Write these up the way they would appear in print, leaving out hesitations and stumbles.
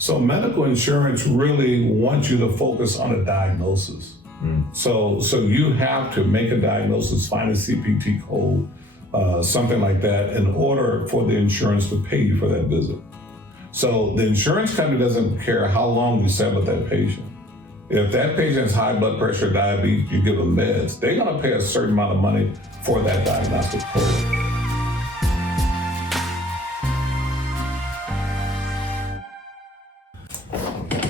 So medical insurance really wants you to focus on a diagnosis. So you have to make a diagnosis, find a CPT code, something like that, in order for the insurance to pay you for that visit. So the insurance company doesn't care how long you stay with that patient. If that patient has high blood pressure, diabetes, you give them meds, they're gonna pay a certain amount of money for that diagnostic code.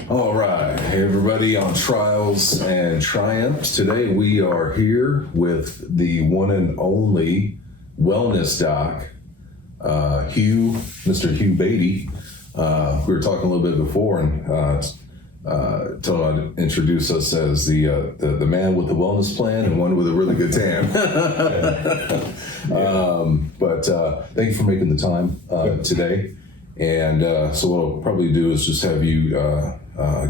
All right, hey everybody on Trials and Triumphs. Today we are here with the one and only wellness doc, Mr. Hugh Beatty. We were talking a little bit before, and told him to introduce us as the man with the wellness plan and one with a really good tan. But thank you for making the time today. And so what I'll probably do is just have you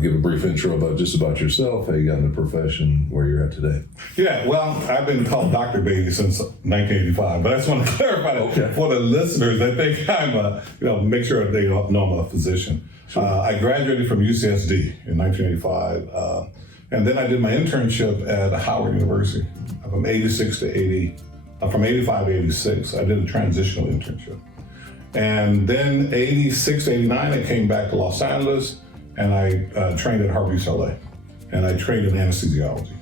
give a brief intro about yourself, how you got in the profession, where you're at today. Yeah, well, I've been called Dr. Beatty since 1985, but I just want to clarify that for the listeners that they kind of, make sure they know I'm a physician. Sure. I graduated from UCSD in 1985, and then I did my internship at Howard University from 86 to 80, from 85 to 86. I did a transitional internship. And then 86 to 89, I came back to Los Angeles, and I trained at Harvard UCLA, and I trained in anesthesiology.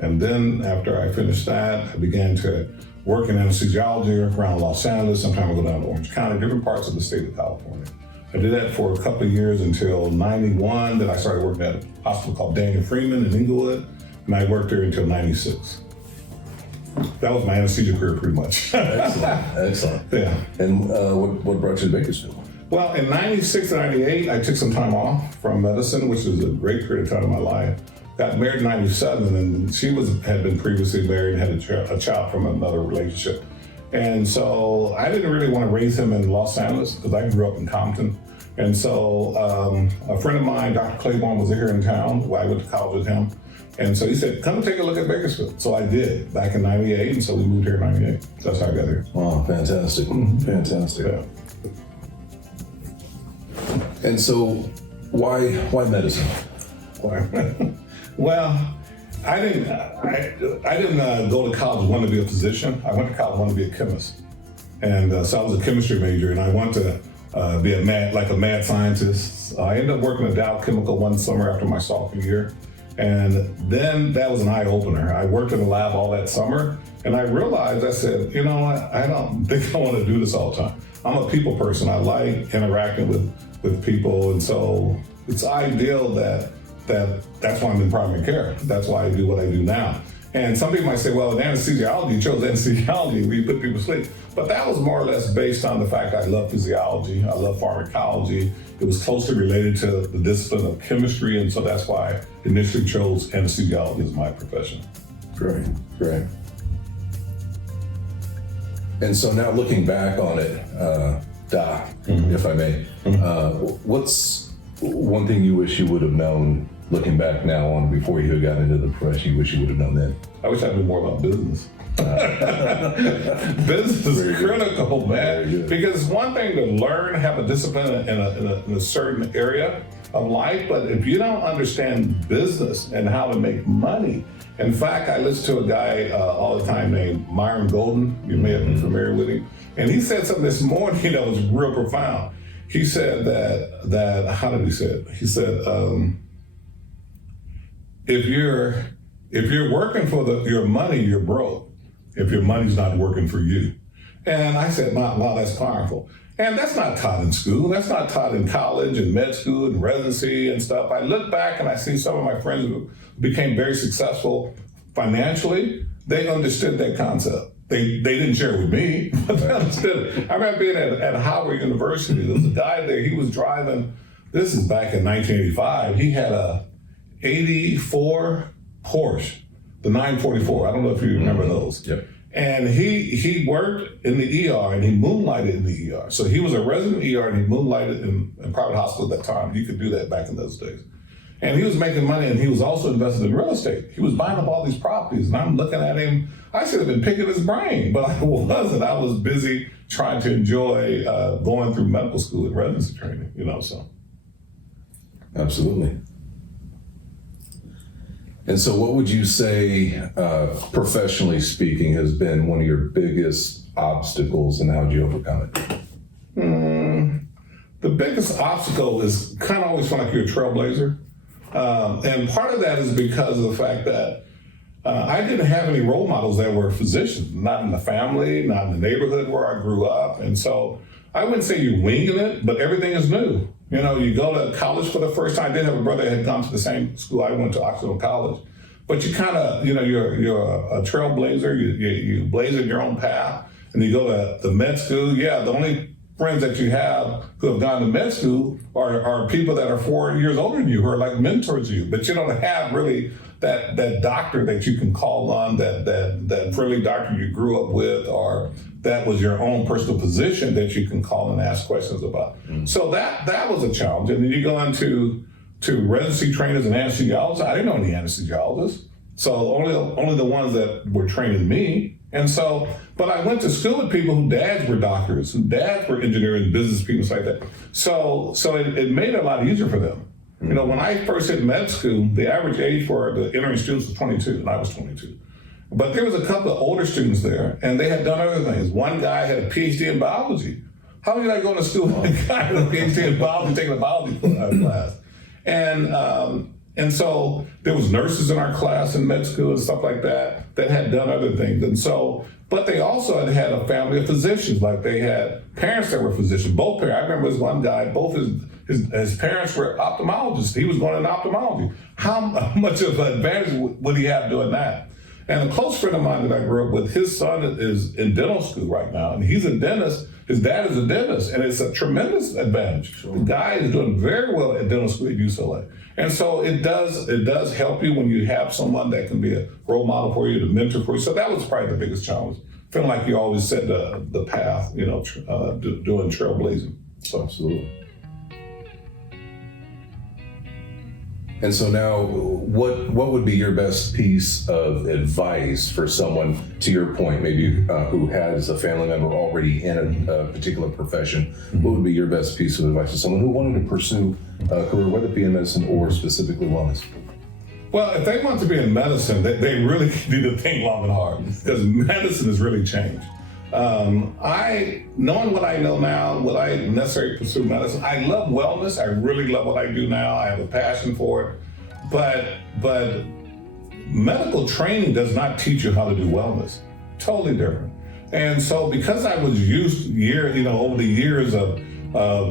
And then after I finished that, I began to work in anesthesiology around Los Angeles. Sometimes I go down to Orange County, different parts of the state of California. I did that for a couple of years until 91. Then I started working at a hospital called Daniel Freeman in Inglewood, and I worked there until 96. That was my anesthesia career pretty much. Excellent. Yeah. And what brought you to Bakersfield? Well, in 96 to 98, I took some time off from medicine, which was a great period of time in my life. Got married in 97, and she had been previously married and had a child from another relationship. And so I didn't really want to raise him in Los Angeles because I grew up in Compton. And so a friend of mine, Dr. Claiborne, was here in town. I went to college with him. And so he said, come and take a look at Bakersfield. So I did back in 98, and so we moved here in 98. That's how I got here. Oh, fantastic. Fantastic. Yeah. And so why medicine? Well, I didn't go to college wanting to be a physician. I went to college wanting to be a chemist. And so I was a chemistry major, and I wanted to be a mad scientist. I ended up working at Dow Chemical one summer after my sophomore year. And then that was an eye-opener. I worked in the lab all that summer, and I realized, I said, you know what, I don't think I want to do this all the time. I'm a people person. I like interacting with people, and so it's ideal that's why I'm in primary care. That's why I do what I do now. And some people might say, well, in anesthesiology, you chose anesthesiology where you put people to sleep. But that was more or less based on the fact I love physiology, I love pharmacology. It was closely related to the discipline of chemistry, and so that's why I initially chose anesthesiology as my profession. Great. And so now looking back on it, Doc, if I may, what's one thing you wish you would have known looking back now on before you got into the profession you wish you would have known then? I wish I knew more about business. Business is critical, man. Because it's one thing to learn, have a discipline in a certain area of life, but if you don't understand business and how to make money, in fact, I listen to a guy all the time named Myron Golden. You may have been familiar with him. And he said something this morning that was real profound. He said that how did he say it? He said, if you're working for your money, you're broke. If your money's not working for you. And I said, wow, that's powerful. And that's not taught in school. That's not taught in college and med school and residency and stuff. I look back and I see some of my friends who became very successful financially. They understood that concept. They didn't share it with me, but they understood it. I remember being at Howard University. There was a guy there, he was driving, this is back in 1985, he had a 84 Porsche, the 944. I don't know if you remember those. Yep. And he worked in the ER and he moonlighted in the ER. So he was a resident ER and he moonlighted in private hospital at that time. You could do that back in those days. And he was making money and he was also invested in real estate. He was buying up all these properties and I'm looking at him. I should have been picking his brain, but I wasn't. I was busy trying to enjoy going through medical school and residency training, so. Absolutely. And so what would you say, professionally speaking, has been one of your biggest obstacles, and how did you overcome it? The biggest obstacle is kind of always feel like you're a trailblazer. And part of that is because of the fact that I didn't have any role models that were physicians, not in the family, not in the neighborhood where I grew up. And so I wouldn't say you're winging it, but everything is new. You know, you go to college for the first time. I did have a brother that had gone to the same school. I went to Occidental College. But you kind of, you know, you're a trailblazer. You blaze in your own path. And you go to the med school. Yeah, the only friends that you have who have gone to med school are people that are 4 years older than you, who are like mentors to you. But you don't have really that doctor that you can call on, that friendly doctor you grew up with, or that was your own personal physician that you can call and ask questions about. So that was a challenge. And then you go into residency training as an anesthesiologist. I didn't know any anesthesiologists. So only the ones that were training me. And so, but I went to school with people whose dads were doctors, whose dads were engineering, business people, like that. So it made it a lot easier for them. You know, when I first hit med school, the average age for the entering students was 22, and I was 22. But there was a couple of older students there, and they had done other things. One guy had a PhD in biology. How did I go to school with a guy had a PhD in biology, taking a biology class? And so there was nurses in our class in med school and stuff like that had done other things. And so, but they also had a family of physicians. Like they had parents that were physicians. Both parents. I remember this one guy, both his parents were ophthalmologists. He was going into ophthalmology. How much of an advantage would he have doing that? And a close friend of mine that I grew up with, his son is in dental school right now, and he's a dentist. His dad is a dentist, and it's a tremendous advantage. Sure. The guy is doing very well at dental school at UCLA. And so it does help you when you have someone that can be a role model for you, to mentor for you. So that was probably the biggest challenge. Feeling like you always set the path, you know, doing trailblazing. So absolutely. And so now, what would be your best piece of advice for someone, to your point, maybe who has a family member already in a particular profession? What would be your best piece of advice to someone who wanted to pursue a career, whether it be in medicine or specifically wellness? Well, if they want to be in medicine, they really need to think long and hard, because medicine has really changed. Knowing what I know now, would I necessarily pursue medicine? I love wellness. I really love what I do now. I have a passion for it. But medical training does not teach you how to do wellness. Totally different. And so because I was used over the years of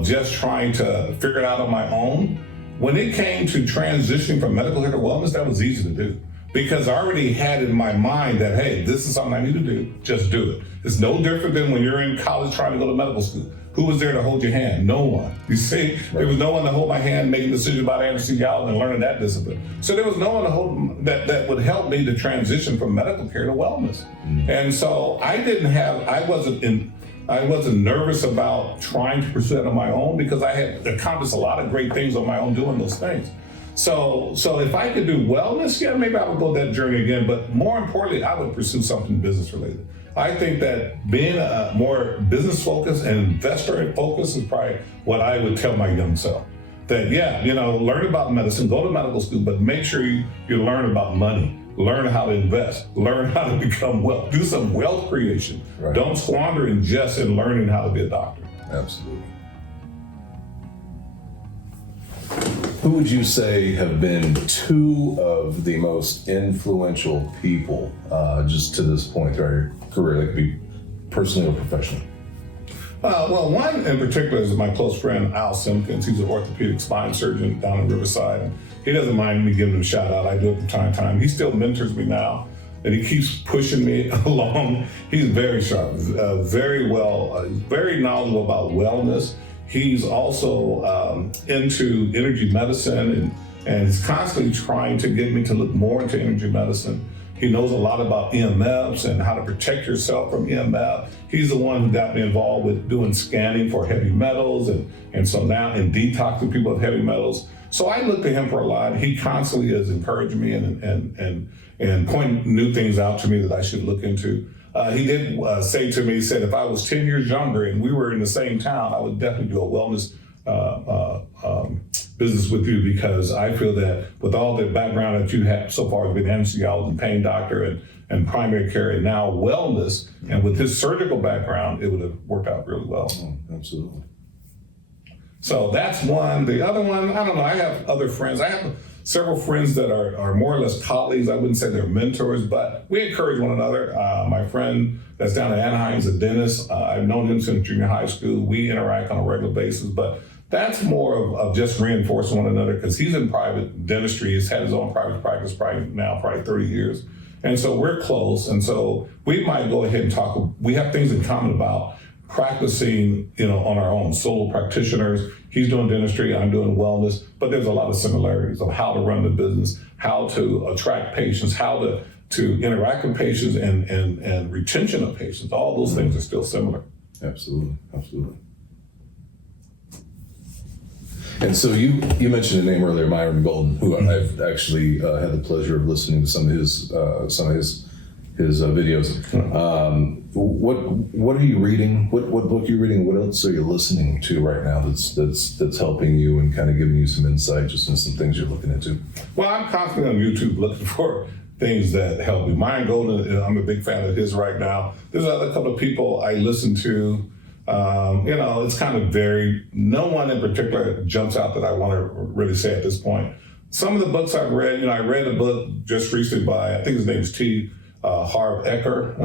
just trying to figure it out on my own, when it came to transitioning from medical care to wellness, that was easy to do. Because I already had in my mind that, hey, this is something I need to do, just do it. It's no different than when you're in college trying to go to medical school. Who was there to hold your hand? No one. You see, there was no one to hold my hand making decisions about anesthesiology and learning that discipline. So there was no one to hold that would help me to transition from medical care to wellness. And so I wasn't nervous about trying to pursue it on my own, because I had accomplished a lot of great things on my own doing those things. So if I could do wellness, yeah, maybe I would go that journey again. But more importantly, I would pursue something business related. I think that being a more business focused and investor focused is probably what I would tell my young self. That, yeah, learn about medicine, go to medical school, but make sure you learn about money, learn how to invest, learn how to become wealth, do some wealth creation. Right. Don't squander in learning how to be a doctor. Absolutely. Who would you say have been two of the most influential people just to this point throughout your career? That could be personally or professionally. Well, one in particular is my close friend, Al Simpkins. He's an orthopedic spine surgeon down in Riverside. He doesn't mind me giving him a shout out. I do it from time to time. He still mentors me now, and he keeps pushing me along. He's very sharp, very knowledgeable about wellness. He's also into energy medicine, and he's constantly trying to get me to look more into energy medicine. He knows a lot about EMFs and how to protect yourself from EMF. He's the one who got me involved with doing scanning for heavy metals, and so now in detoxing people of heavy metals. So I look to him for a lot. He constantly is encouraging me and pointing new things out to me that I should look into. He did say to me, he said, if I was 10 years younger and we were in the same town, I would definitely do a wellness business with you because I feel that with all the background that you have so far, being anesthesiologist and pain doctor and primary care and now wellness, and with his surgical background, it would have worked out really well. Oh, absolutely. So that's one. The other one, I don't know, I have other friends. I have several friends that are more or less colleagues. I wouldn't say they're mentors, but we encourage one another. My friend that's down in Anaheim is a dentist. I've known him since junior high school. We interact on a regular basis, but that's more of just reinforcing one another because he's in private dentistry. He's had his own private practice probably 30 years. And so we're close. And so we might go ahead and talk. We have things in common about practicing, on our own, solo practitioners. He's doing dentistry, I'm doing wellness, but there's a lot of similarities of how to run the business, how to attract patients, how to interact with patients and retention of patients. All those things are still similar. Absolutely, absolutely. And so you mentioned a name earlier, Myron Golden, who I've actually had the pleasure of listening to some of his videos. What are you reading? What book are you reading? What else are you listening to right now that's helping you and kind of giving you some insight just in some things you're looking into? Well, I'm constantly on YouTube looking for things that help me. Myron Golden, I'm a big fan of his right now. There's another couple of people I listen to. It's kind of varied. No one in particular jumps out that I want to really say at this point. Some of the books I've read, I read a book just recently by, I think his name is T. Harv Eker,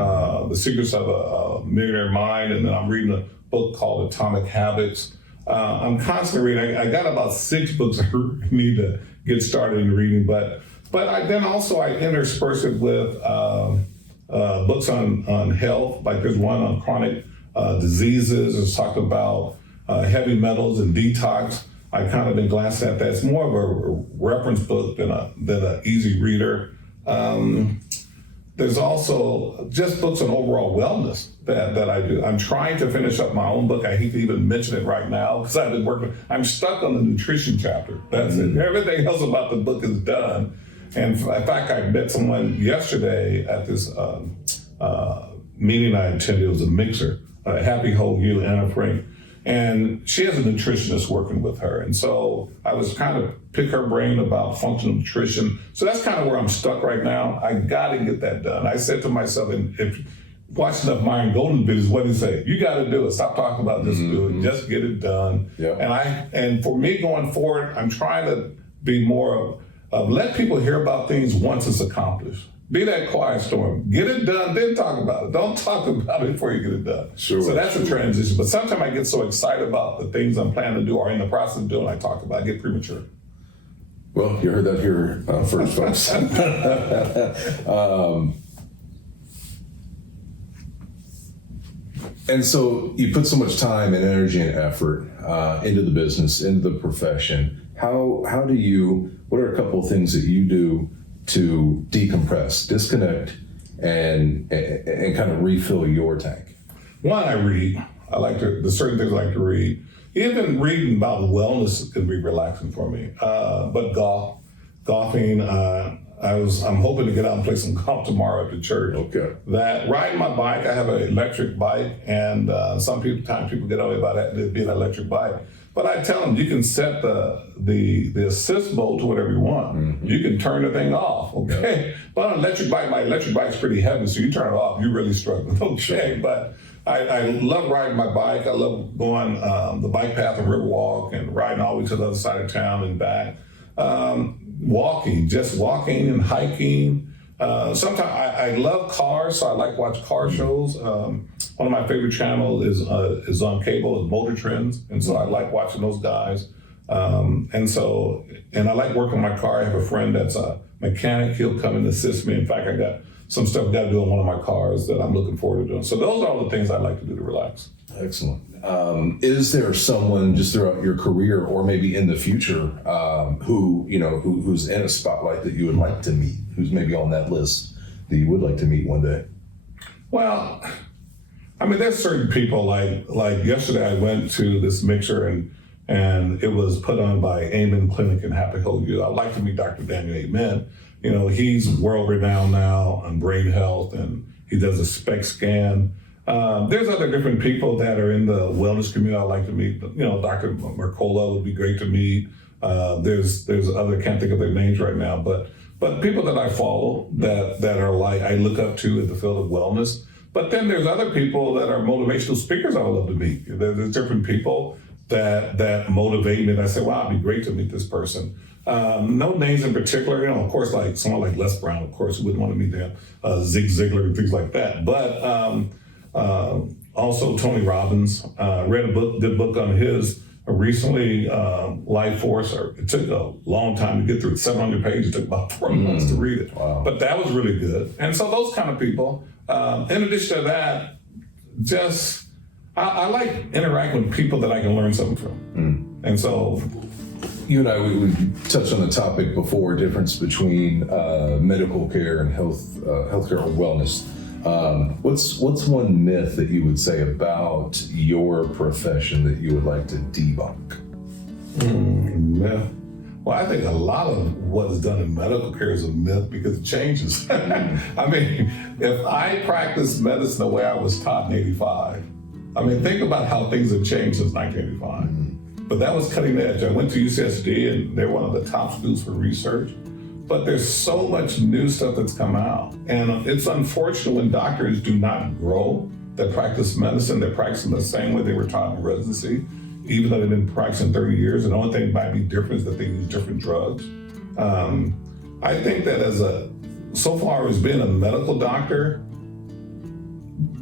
The Secrets of a Millionaire Mind, and then I'm reading a book called Atomic Habits. I'm constantly reading. I got about 6 books I need to get started in reading, but I intersperse it with books on health. Like there's one on chronic diseases. It's talking about heavy metals and detox. I kind of been glancing at that. It's more of a reference book than an easy reader. There's also just books on overall wellness that I do. I'm trying to finish up my own book. I hate to even mention it right now because I've been working. I'm stuck on the nutrition chapter. That's it. Everything else about the book is done. And in fact, I met someone yesterday at this meeting I attended. It was a mixer, Happy Whole You, Anna Frank. And she has a nutritionist working with her. And so I was kind of pick her brain about functional nutrition. So that's kind of where I'm stuck right now. I got to get that done. I said to myself, and if you watch enough Myron Golden videos, what did he say? You got to do it. Stop talking about this. Do it. Just get it done. Yeah. And for me going forward, I'm trying to be more of let people hear about things once it's accomplished. Be that quiet storm. Get it done, then talk about it. Don't talk about it before you get it done. Sure. So that's a transition. But sometimes I get so excited about the things I'm planning to do or in the process of doing, I talk about it. I get premature. Well, you heard that here first, folks. And so you put so much time and energy and effort into the business, into the profession. What are a couple of things that you do to decompress, disconnect, and kind of refill your tank? One, I read. There's certain things I like to read. Even reading about wellness can be relaxing for me. But golfing, I'm hoping to get out and play some golf tomorrow at the church. Okay. That riding my bike, I have an electric bike, and sometimes people get on me about it being an electric bike. But I tell them you can set the assist mode to whatever you want. Mm-hmm. You can turn the thing off, okay? Yeah. But on an electric bike, my electric bike's pretty heavy, so you turn it off, you really struggle, okay? But I love riding my bike. I love going the bike path and Riverwalk and riding all the way to the other side of town and back. Walking and hiking. Sometimes I love cars, so I like to watch car shows. One of my favorite channels is on cable, is Motor Trends, and so I like watching those guys. And I like working on my car. I have a friend that's a mechanic. He'll come and assist me. In fact, I got some stuff I've got to do on one of my cars that I'm looking forward to doing. So those are all the things I like to do to relax. Excellent. Is there someone just throughout your career or maybe in the future who's in a spotlight that you would like to meet, who's maybe on that list that you would like to meet one day? Well, I mean, there's certain people like yesterday I went to this mixer and it was put on by Amen Clinic in Happy Whole You. I'd like to meet Dr. Daniel Amen. He's world renowned now on brain health and he does a SPECT scan. There's other different people that are in the wellness community I'd like to meet. Dr. Mercola would be great to meet. There's other, can't think of their names right now, but people that I follow that are like, I look up to in the field of wellness. But then there's other people that are motivational speakers I would love to meet. There's different people that motivate me, and I say, wow, it'd be great to meet this person. No names in particular, of course, like someone like Les Brown, of course, who wouldn't want to meet them, Zig Ziglar and things like that. But also Tony Robbins, read a book on his recently, Life Force. It took a long time to get through it, 700 pages. It took about 4 months to read it. Wow. But that was really good. And so those kind of people, in addition to that, just, I like interacting with people that I can learn something from. And so, you and I, we touched on the topic before, difference between medical care and healthcare or wellness. What's one myth that you would say about your profession that you would like to debunk? Myth. Well, I think a lot of what is done in medical care is a myth because it changes. I mean, if I practiced medicine the way I was taught in '85, I mean, think about how things have changed since 1985. But that was cutting edge. I went to UCSD and they're one of the top schools for research. But there's so much new stuff that's come out. And it's unfortunate when doctors do not grow that practice medicine. They're practicing the same way they were taught in residency, even though they've been practicing 30 years. And the only thing that might be different is that they use different drugs. I think that so far as being a medical doctor,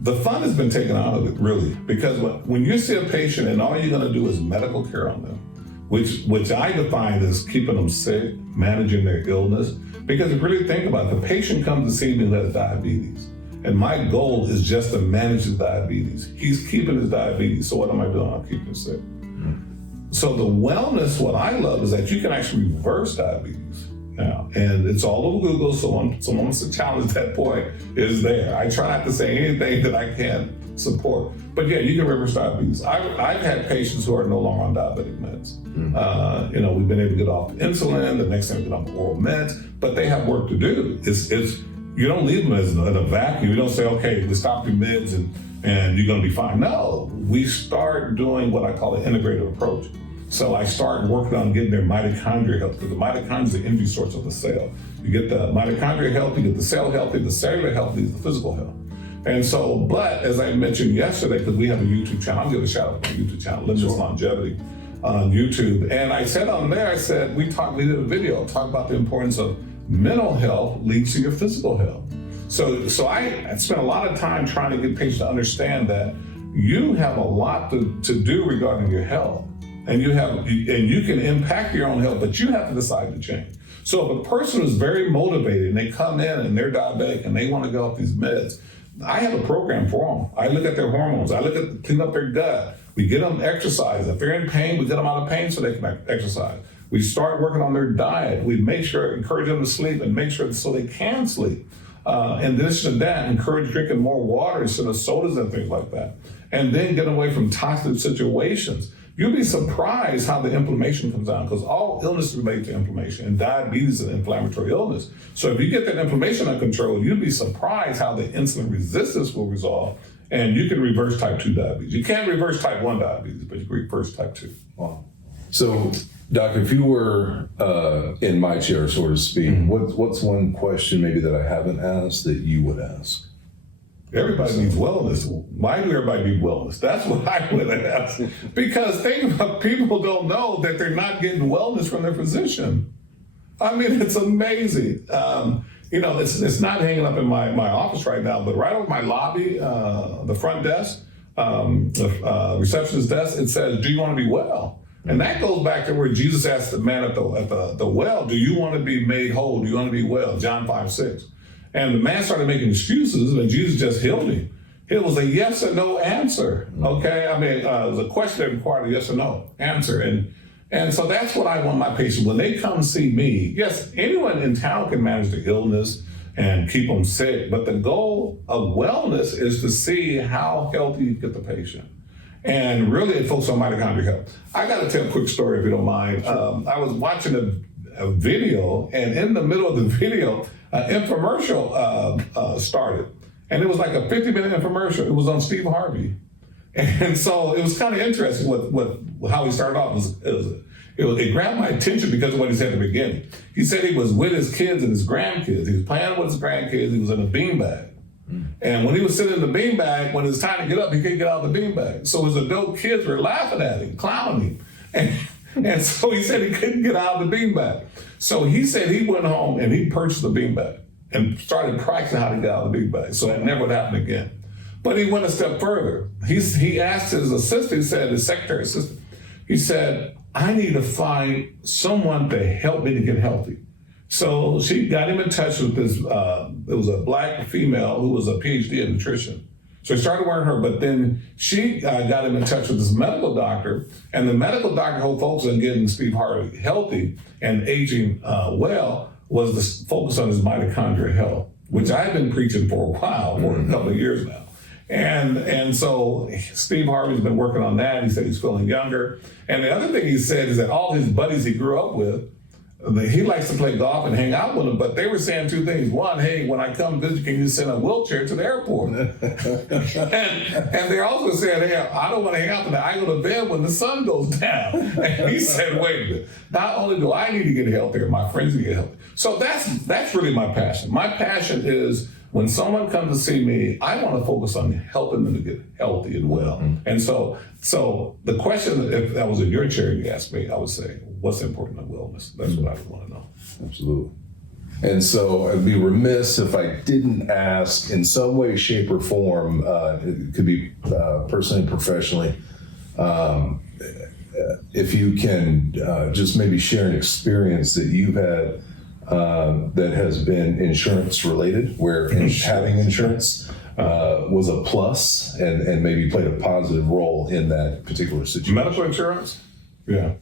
the fun has been taken out of it, really, because when you see a patient and all you're going to do is medical care on them, which I define as keeping them sick, managing their illness, because if you really think about it, the patient comes to see me who has diabetes, and my goal is just to manage his diabetes. He's keeping his diabetes, so what am I doing? I'm keeping him sick. So the wellness, what I love is that you can actually reverse diabetes now, and it's all over Google, so someone wants to challenge that point, is there. I try not to say anything that I can't support. But yeah, you can reverse diabetes. I've had patients who are no longer on diabetic meds. We've been able to get off insulin, the next thing we get on oral meds, but they have work to do. It's you don't leave them in a vacuum. You don't say, okay, we stop your meds and you're gonna be fine. No, we start doing what I call an integrative approach. So I start working on getting their mitochondria health, because the mitochondria is the energy source of the cell. You get the mitochondria healthy, you get the cell healthy, the cellular healthy is the physical health. And so, but as I mentioned yesterday, because we have a YouTube channel, I'll give a shout out to my YouTube channel, Limitless Longevity on YouTube. And I said on there, we did a video, talk about the importance of mental health leads to your physical health. So I spent a lot of time trying to get patients to understand that you have a lot to do regarding your health. And you can impact your own health, but you have to decide to change. So if a person is very motivated and they come in and they're diabetic and they want to go off these meds, I have a program for them. I look at their hormones. I look at clean up their gut. We get them exercise. If they're in pain, we get them out of pain so they can exercise. We start working on their diet. We encourage them to sleep and make sure so they can sleep. In addition to that, encourage drinking more water instead of sodas and things like that. And then get away from toxic situations. You'll be surprised how the inflammation comes down, because all illness related to inflammation, and diabetes is an inflammatory illness. So if you get that inflammation under control, you'll be surprised how the insulin resistance will resolve, and you can reverse type 2 diabetes. You can't reverse type 1 diabetes, but you can reverse type 2. Wow. So, Doc, if you were in my chair, so to speak, what's one question maybe that I haven't asked that you would ask? Everybody needs wellness. Why do everybody need wellness? That's what I would ask. Because think about, people don't know that they're not getting wellness from their physician. I mean, it's amazing. It's not hanging up in my office right now, but right over my lobby, the front desk, the receptionist desk, it says, "Do you want to be well?" And that goes back to where Jesus asked the man at the well, "Do you want to be made whole? Do you want to be well?" John 5:6. And the man started making excuses, and Jesus just healed him. It was a yes or no answer, okay? I mean, it was a question that required a yes or no answer. And so that's what I want my patients, when they come see me, yes, anyone in town can manage the illness and keep them sick, but the goal of wellness is to see how healthy you get the patient. And really it focuses on mitochondrial health. I gotta tell a quick story if you don't mind. I was watching a video, and in the middle of the video, an infomercial started. And it was like a 50-minute infomercial. It was on Steve Harvey. And so it was kind of interesting how he started off. it grabbed my attention because of what he said at the beginning. He said he was with his kids and his grandkids. He was playing with his grandkids. He was in a beanbag. And when he was sitting in the beanbag, when it was time to get up, he couldn't get out of the beanbag. So his adult kids were laughing at him, clowning him. And so he said he couldn't get out of the beanbag. So he said he went home and he purchased a beanbag and started practicing how to get out of the beanbag. So that never would happen again. But he went a step further. He asked his assistant, he said, his secretary assistant, he said, I need to find someone to help me to get healthy. So she got him in touch with this, it was a black female who was a PhD in nutrition. So he started wearing her, but then she got him in touch with this medical doctor, and the medical doctor who focused on getting Steve Harvey healthy and aging well was the focus on his mitochondrial health, which I've been preaching for a while, for a couple of years now. And so Steve Harvey's been working on that. He said he's feeling younger. And the other thing he said is that all his buddies he grew up with, he likes to play golf and hang out with them, but they were saying two things. One, hey, when I come visit, can you send a wheelchair to the airport? and they're also saying, hey, I don't want to hang out tonight. I go to bed when the sun goes down. And he said, wait a minute. Not only do I need to get healthier, my friends need to get healthy. So that's really my passion. My passion is when someone comes to see me, I want to focus on helping them to get healthy and well. And so the question, if that was in your chair and you asked me, I would say, what's important in wellness? That's what I would want to know. Absolutely. And so I'd be remiss if I didn't ask in some way, shape, or form, it could be personally and professionally, if you can just maybe share an experience that you've had that has been insurance related, where having insurance was a plus and maybe played a positive role in that particular situation. Medical insurance? Yeah.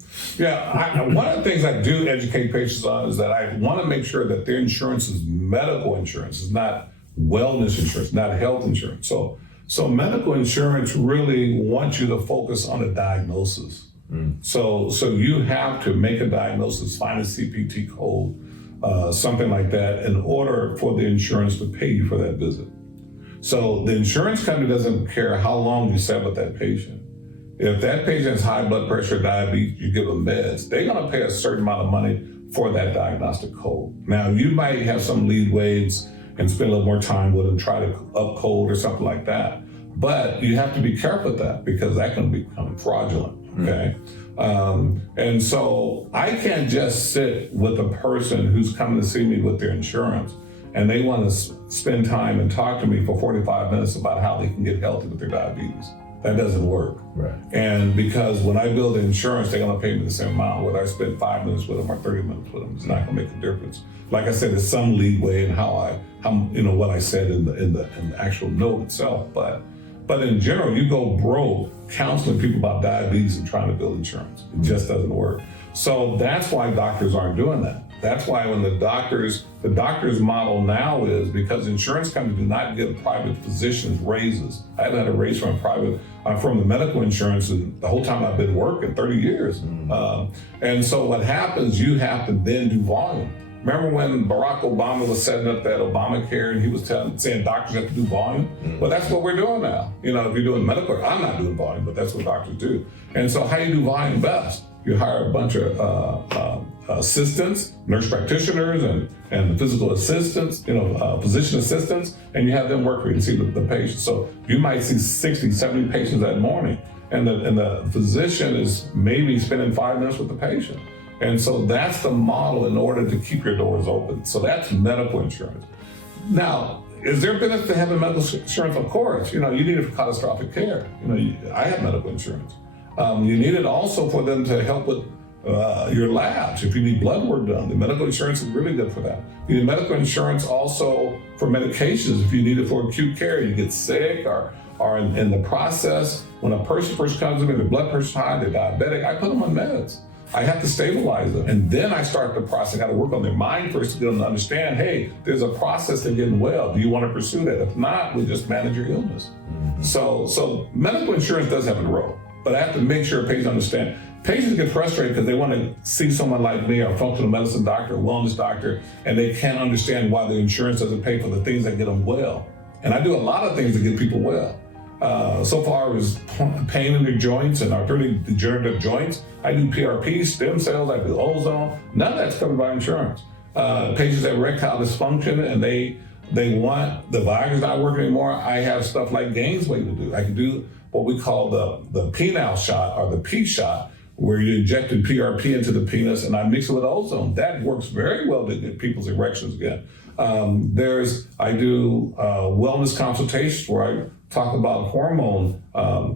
One of the things I do educate patients on is that I want to make sure that their insurance is medical insurance. It's not wellness insurance, not health insurance. So medical insurance really wants you to focus on a diagnosis. So you have to make a diagnosis, find a CPT code, something like that, in order for the insurance to pay you for that visit. So the insurance company doesn't care how long you sat with that patient. If that patient has high blood pressure, diabetes, you give them meds, they're going to pay a certain amount of money for that diagnostic code. Now, you might have some leadways and spend a little more time with them, try to upcode or something like that. But you have to be careful with that because that can become fraudulent, okay? And so I can't just sit with a person who's coming to see me with their insurance and they want to spend time and talk to me for 45 minutes about how they can get healthy with their diabetes. That doesn't work. Right. And because when I build insurance, they're gonna pay me the same amount, whether I spend 5 minutes with them or 30 minutes with them. It's not gonna make a difference. Like I said, there's some leeway in how what I said in the actual note itself. But in general, you go broke counseling people about diabetes and trying to build insurance. It just doesn't work. So that's why doctors aren't doing that. That's why when the doctor's model now is because insurance companies do not give private physicians raises. I haven't had a raise from the medical insurance the whole time I've been working, 30 years. And so what happens, you have to then do volume. Remember when Barack Obama was setting up that Obamacare and he was saying doctors have to do volume? Well, that's what we're doing now. You know, if you're doing medical, I'm not doing volume, but that's what doctors do. And so how you do volume best? You hire a bunch of assistants, nurse practitioners, and physical assistants, physician assistants, and you have them work for you and see the patient. So you might see 60, 70 patients that morning, and the physician is maybe spending 5 minutes with the patient. And so that's the model in order to keep your doors open. So that's medical insurance. Now, is there benefit to having medical insurance? Of course. You need it for catastrophic care. I have medical insurance. You need it also for them to help with your labs. If you need blood work done, the medical insurance is really good for that. You need medical insurance also for medications. If you need it for acute care, you get sick or in the process, when a person first comes to me, their blood pressure's high, they're diabetic, I put them on meds. I have to stabilize them. And then I start the process. I got to work on their mind first to get them to understand, hey, there's a process to getting well. Do you want to pursue that? If not, we just manage your illness. So medical insurance does have a role, but I have to make sure patients understand. Patients get frustrated because they want to see someone like me, or a functional medicine doctor, a wellness doctor, and they can't understand why the insurance doesn't pay for the things that get them well. And I do a lot of things to get people well. So far, it was pain in the joints and arthritic degenerative joints. I do PRP, stem cells, I do ozone. None of that's covered by insurance. Patients have erectile dysfunction and they want the Viagra's not working anymore. I have stuff like Gainsway to do. I can do what we call the penile shot or the P shot, where you injected PRP into the penis and I mix it with ozone. That works very well to get people's erections again. I do wellness consultations where I talk about hormone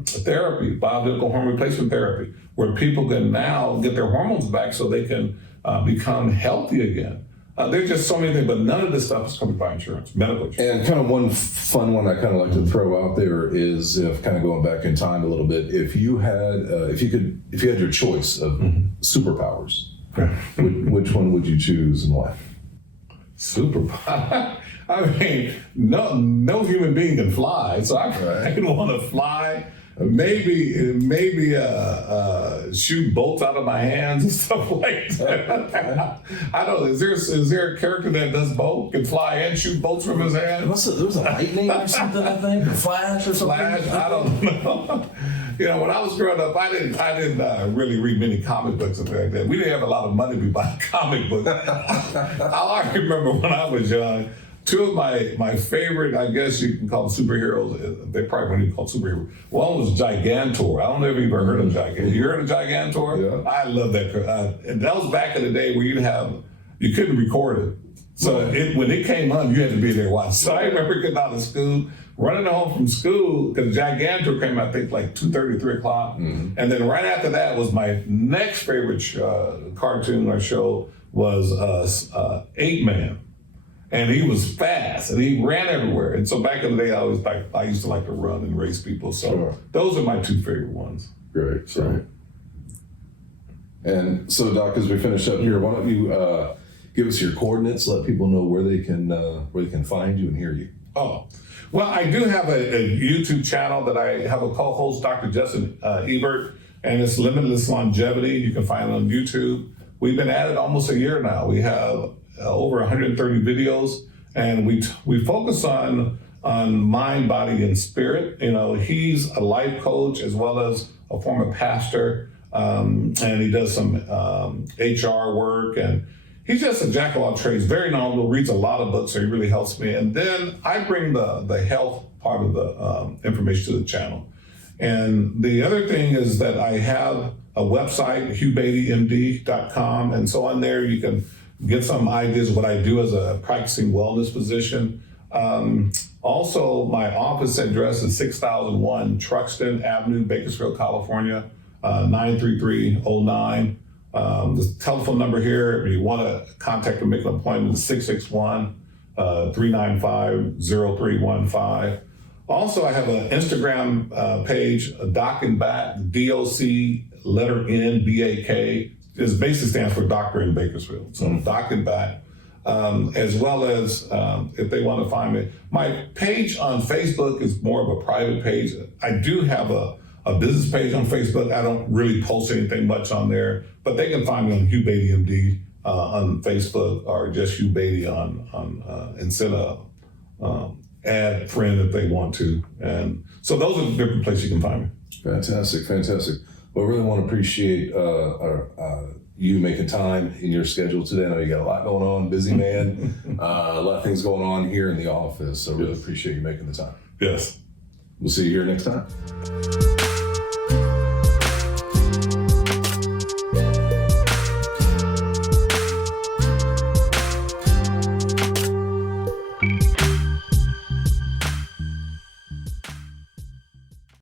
therapy, bioidentical hormone replacement therapy, where people can now get their hormones back so they can become healthy again. There's just so many things, but none of this stuff is covered by insurance, medical insurance. And kind of one fun one I kind of like to throw out there is, if kind of going back in time a little bit, if you had your choice of superpowers, which one would you choose and why? Superpower. I mean, no human being can fly, so I would want to fly. Maybe shoot bolts out of my hands and stuff like that. I don't know. Is there a character that does both, can fly and shoot bolts from his hands? There was a lightning or something, I think, or flash or something. Flash? I don't know. When I was growing up, I didn't really read many comic books and things like that. We didn't have a lot of money to buy comic books. I remember when I was young, two of my favorite, I guess you can call them superheroes, they probably wouldn't even call them superheroes. One was Gigantor. I don't know if you've ever heard of Gigantor. You heard of Gigantor? Yeah. I love that. And that was back in the day where you couldn't record it. So when it came on, you had to be there watching. So I remember getting out of school, running home from school, because Gigantor came out, I think, like 2:30, 3 o'clock. Mm-hmm. And then right after that was my next favorite cartoon or show was 8 Man. And he was fast, and he ran everywhere. And so back in the day, I used to like to run and race people. So those are my two favorite ones. Great, great. And so, Doc, as we finish up here, why don't you give us your coordinates, let people know where they can find you and hear you. Oh, well, I do have a YouTube channel that I have a co-host, Dr. Justin Ebert, and it's Limitless Longevity. You can find it on YouTube. We've been at it almost a year now. We have over 130 videos, and we focus on mind, body, and spirit. He's a life coach as well as a former pastor, and he does some HR work, and he's just a jack of all trades, very knowledgeable, reads a lot of books, so he really helps me. And then I bring the health part of the information to the channel. And the other thing is that I have a website, HughBeattyMD.com, and so on there you can get some ideas of what I do as a practicing wellness physician. Also, my office address is 6001 Truxton Avenue, Bakersfield, California, 93309. The telephone number here, if you want to contact or make an appointment, is 661-395-0315. Also, I have an Instagram page, Doc and Back, DOC, letter N, BAK. It basically stands for Doctor in Bakersfield. So Doc and Back, as well as if they want to find me. My page on Facebook is more of a private page. I do have a business page on Facebook. I don't really post anything much on there, but they can find me on Hugh Beatty MD on Facebook, or just Hugh Beatty and send a add friend if they want to. And so those are the different places you can find me. Fantastic. Well, I really want to appreciate you making time in your schedule today. I know you got a lot going on, busy man, a lot of things going on here in the office. So I really appreciate you making the time. Yes. We'll see you here next time.